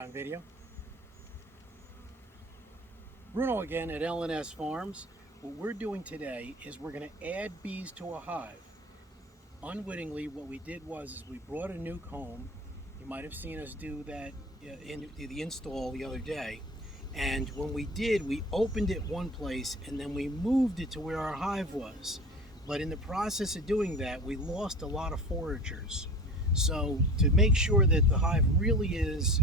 On video. Bruno again at L&S Farms. What we're doing today is we're going to add bees to a hive. Unwittingly, what we did was we brought a nuke home. You might have seen us do that in the install the other day. And when we did, we opened it one place and then we moved it to where our hive was. But in the process of doing that, we lost a lot of foragers. So to make sure that the hive really is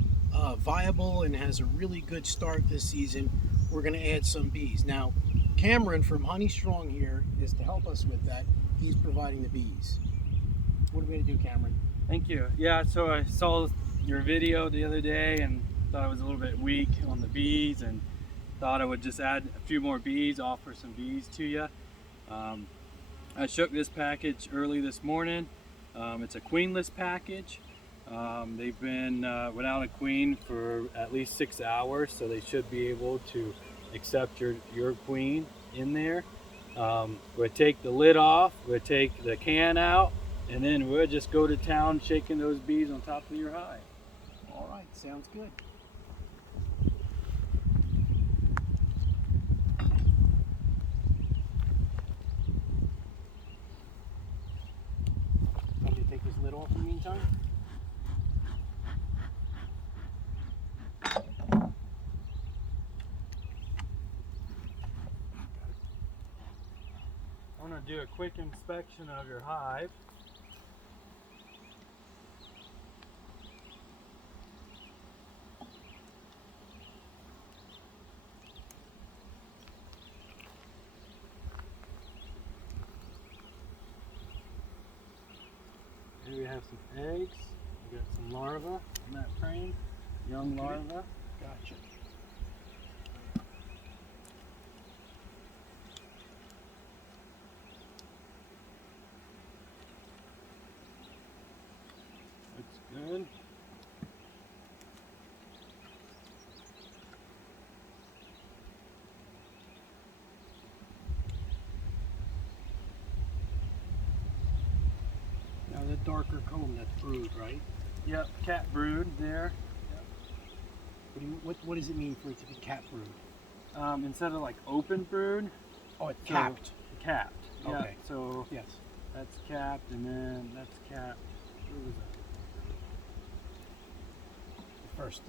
viable and has a really good start this season, we're going to add some bees. Now, Cameron from Honey Strong here is to help us with that. He's providing the bees. What are we going to do, Cameron? Thank you. Yeah, so I saw your video the other day and thought it was a little bit weak on the bees and thought I would just add a few more bees, offer some bees to you. I shook this package early this morning. It's a queenless package. They've been without a queen for at least 6 hours, so they should be able to accept your queen in there. We'll take the lid off, we'll take the can out, and then we'll just go to town shaking those bees on top of your hive. All right, sounds good. Want me to take this lid off in the meantime? I want to do a quick inspection of your hive. Here we have some eggs. We got some larvae in that frame, young larvae. Gotcha. Looks good. Now the darker comb, that's brood, right? Yep, cat brood there. What does it mean for it to be cat brood? Instead of like open brood, Oh, it's capped. capped. Yeah, Okay. so Yes. that's capped, and then that's capped. Where was that? First,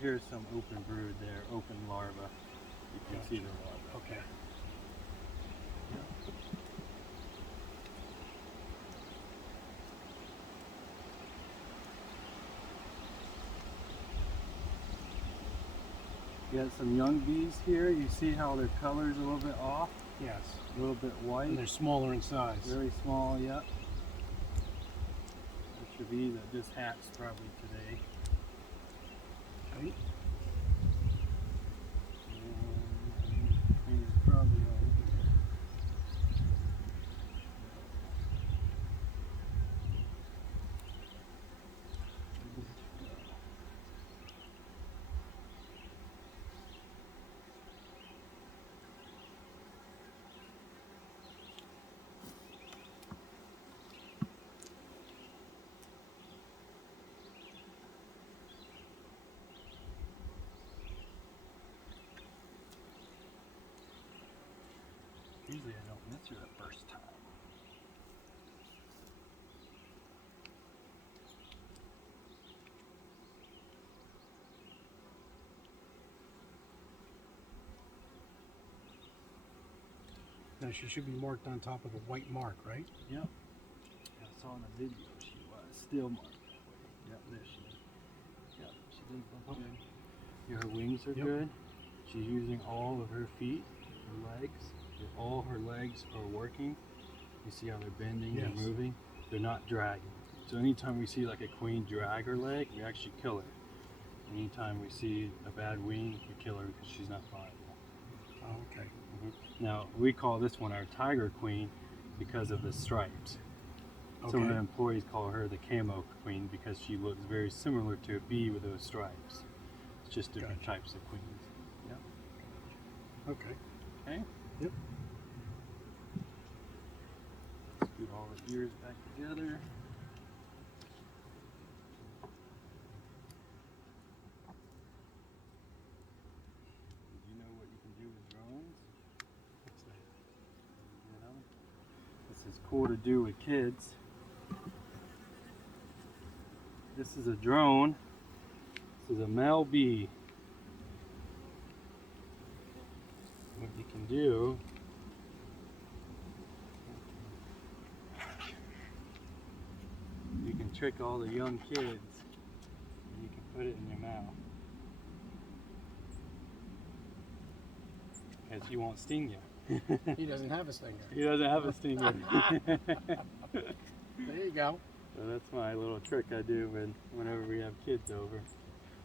Here's some open brood there, open larva. You can Gotcha. see the larva. okay. You got some young bees here. You see how their color is a little bit off, Yes. a little bit white. And they're smaller in size. Very small, yep. That's your bee that just hatched probably today. Okay. And he's probably over here. Usually I don't miss her the first time. Now she should be marked on top of a white mark, right? Yep. I saw in the video she was still marked that way. Yep, there she is. Yep, she did look good. Yeah, her wings are Yep. good. She's using all of her feet, her legs. All her legs are working. You see how they're bending and Yes. moving? They're not dragging. So anytime we see like a queen drag her leg, we actually kill her. Anytime we see a bad wing, we kill her because she's not viable. Oh, okay. Now, we call this one our tiger queen because of the stripes. Some of the Okay. employees call her the camo queen because she looks very similar to a bee with those stripes. It's just different Gotcha. types of queens. Yep. Okay. Okay. Yep. Scoot all the ears back together. cool to do with kids. This is a drone. This is a male bee. What you can do, you can trick all the young kids and you can put it in your mouth. Because he won't sting you. He doesn't have a stinger. He doesn't have a stinger. There you go. So that's my little trick I do whenever we have kids over.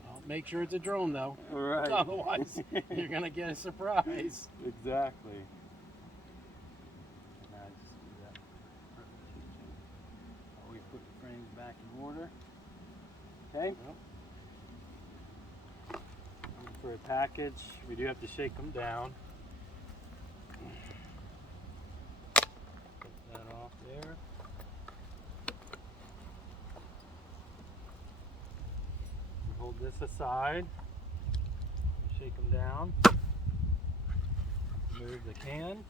Well, make sure it's a drone though. All right. Otherwise, you're gonna get a surprise. Exactly. And I just do that. Always put the frames back in order. Okay. Yep. For a package, we do have to shake them down. Put that off there. We hold this aside. Shake them down. Move the can.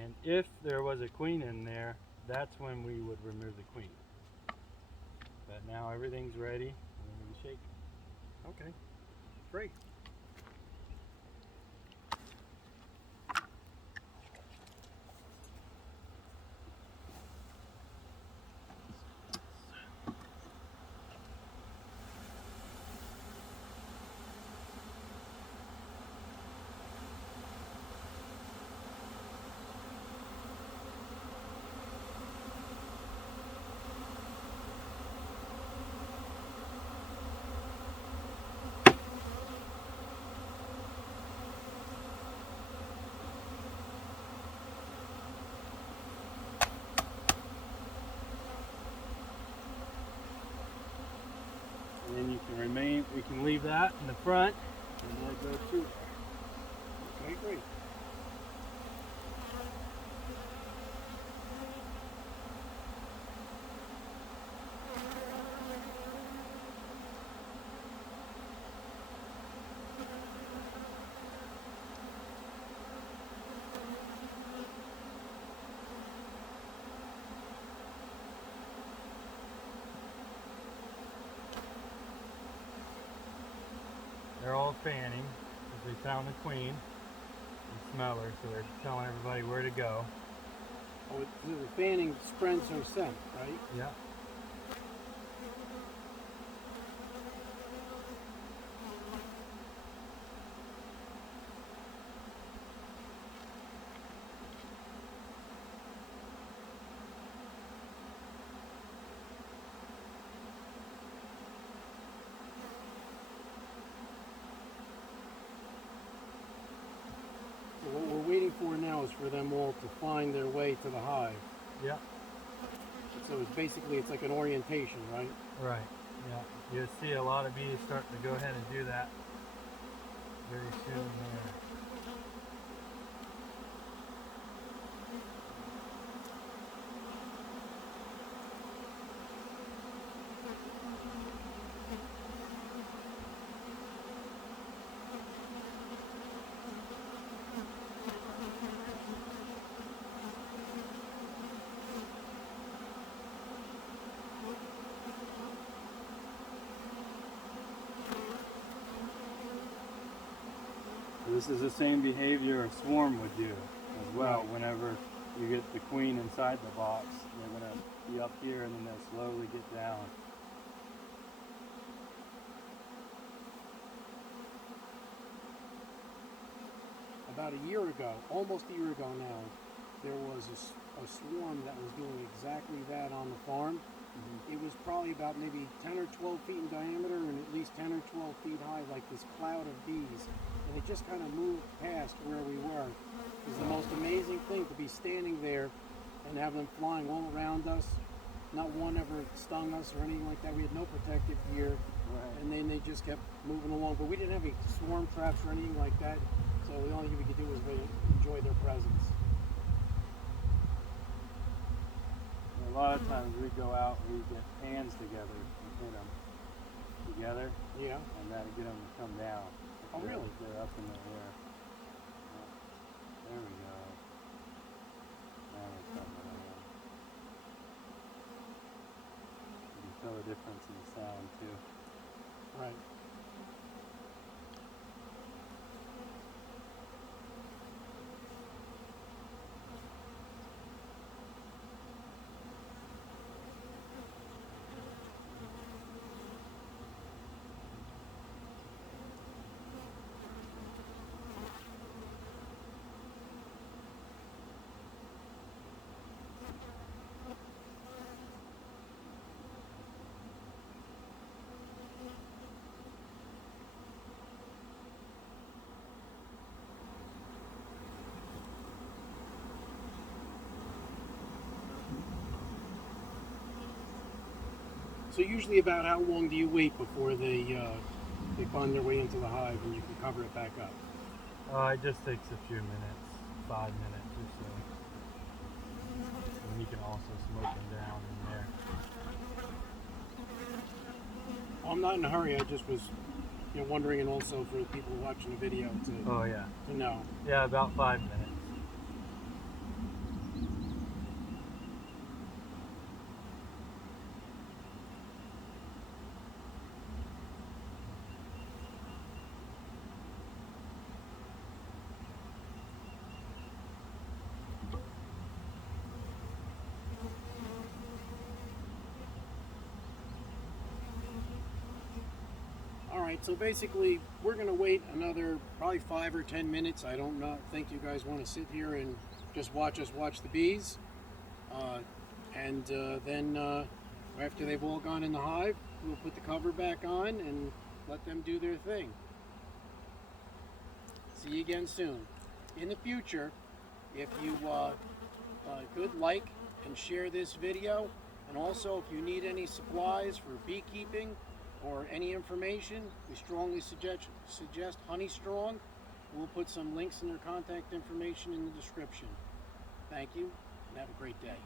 And if there was a queen in there, that's when we would remove the queen. But now everything's ready and we shake. Okay. Great. And then you can we can leave that in the front and let go through there. Okay, great. They're all fanning because they found the queen and smell her, so they're telling everybody where to go. Oh, the fanning spreads her scent, right? Yeah. So what we're waiting for now is for them all to find their way to the hive. Yeah. So it's like an orientation, right? Right. Yeah. You'll see a lot of bees starting to go ahead and do that very soon there. This is the same behavior a swarm would do as well. Right. Whenever you get the queen inside the box, they're going to be up here and then they'll slowly get down. About a year ago, almost a year ago now, there was a swarm that was doing exactly that on the farm. It was probably about maybe 10 or 12 feet in diameter and at least 10 or 12 feet high, like this cloud of bees. And it just kind of moved past where we were. It was the most amazing thing to be standing there and have them flying all around us. Not one ever stung us or anything like that. We had no protective gear. Right. And then they just kept moving along. But we didn't have any swarm traps or anything like that. So the only thing we could do was really enjoy their presence. A lot of times we go out, we get hands together and hit them together, Yeah. and that'll get them to come down. Oh, really? They're up in the air. There we go. that's not what I want. You can tell the difference in the sound too. Right. So usually about how long do you wait before they find their way into the hive and you can cover it back up? It just takes a few minutes, 5 minutes or so. And you can also smoke them down in there. Well, I'm not in a hurry. I just was wondering, and also for the people watching the video Oh yeah. to know. Yeah, about 5 minutes. All right, so basically we're going to wait another probably 5 or 10 minutes. I don't think you guys want to sit here and just watch us watch the bees. And then after they've all gone in the hive, we'll put the cover back on and let them do their thing. See you again soon. In the future, if you could like and share this video, and also if you need any supplies for beekeeping or any information, we strongly suggest Honey Strong. We'll put some links in their contact information in the description. Thank you, and have a great day.